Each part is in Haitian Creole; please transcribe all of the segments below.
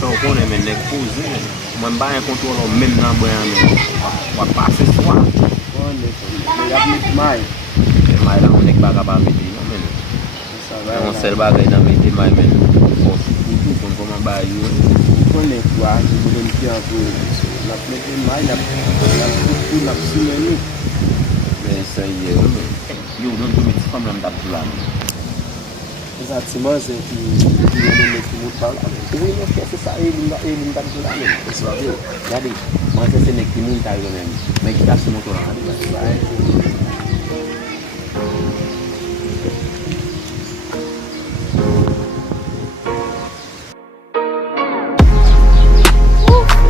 So konen men nek pouze men. Mwen ba yon kontrol ou men nan boyan men. Wap pase swa. May la mwen nek baga ba meti yon men. Yon sel bagay nan meti may men. Fos koutou kon koman ba yon. Konen kwa, yon ki an pou nap meti may, nap koutou, nap simeni. Men se yon men. Yo don tou meti fam nan tap la men. Exatamente, que eu muito falar. Eu não esqueço essa ele não tá lá mesmo. Pessoal, viu? Já disse. Mas esse nek que muito aí mesmo. Mas que tá se motorando, vai.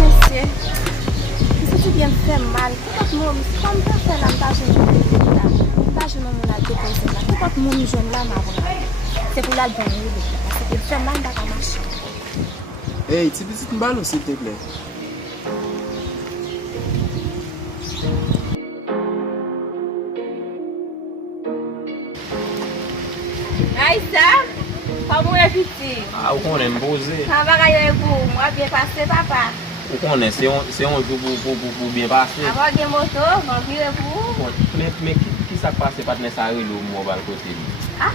Monsieur. Isso devia me faire mal. Pourquoi moi, comme personne n'a pas je ne me la déposer là. Pourquoi moi, je ne la m'avons. C'est pour la donner, parce que fait mal dans ta machine. Hey, tu peux te ballon s'il te plaît. Aïssa, comment est petit? Ah, ou konen pose. Ça va gagner pour moi, bien passé, papa. Ou konen, se yon jou pou bien pase. Avant que moto, on vire pour. Men ki sa pase pat nesare lou mou bal kote li? Ah?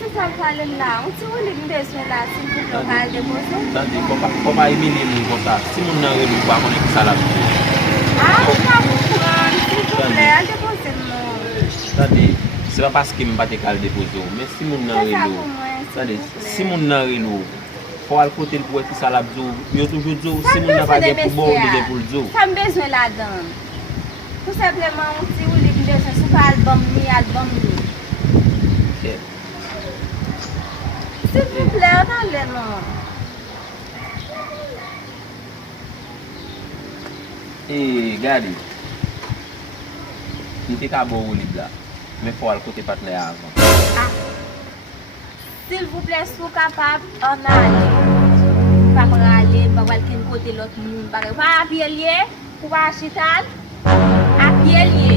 C'est ça le là. On tire les besoins là, s'il vous plaît, on va déposer. Tante, ko pa emile moun kon sa. Si moun nan relou pa konen ki sa la pou. Ah, on va vous prendre, s'il vous plaît, on dépose non. Tante, se pa paske m pate kal depozo. Men si moun nan relou. Tante, si moun nan relou. Faut al kote l pou eti sa la bzo. Yo toujou dzo. Si moun nan pa gen pou bon, li gen pou l dzo. Ça me besoin là-dedans. Tout simplement, on tire les besoins sur album ni. S'il vous plaît, on a les noms. Gadi. Ki te ka bon ou li bla. Men faut al kote patne avant. Ah. S'il vous plaît, si vous capable, on a allé. Pas me râler, pas quelqu'un côté l'autre monde. Pas à pied lié, pour pas acheter. À pied lié.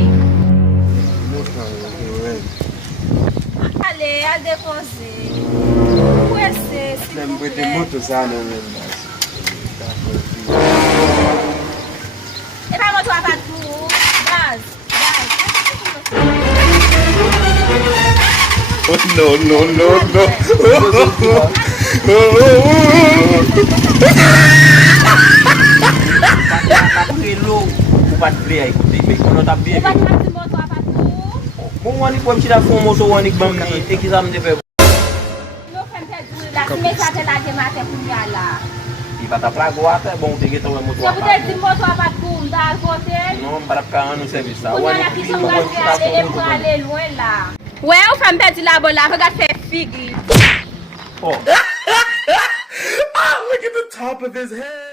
Allez, à déposer. Où est-ce que Même pour des motos, ça, non, et pas moi, toi, pas tout. Gaz. Oh no. Ou pat ple a ekoute, men konon tap biye. Ou pas de moto, toi, pas tout. Bon wanik wèm si la fon moso wanik bam ni, e ki sa mde fe. Nous faisons la semaine ça te la démarrer pour y aller. I pa ta plag wate, bon te geto wè moto Je vous ai dit moto à pas tout, dans le côté. Non, para ka an nou servis sa. On a la question pour aller loin là. Ouais, on fait un petit là-bas là, regarde faire figue. Oh. Ah, look at the top of his head.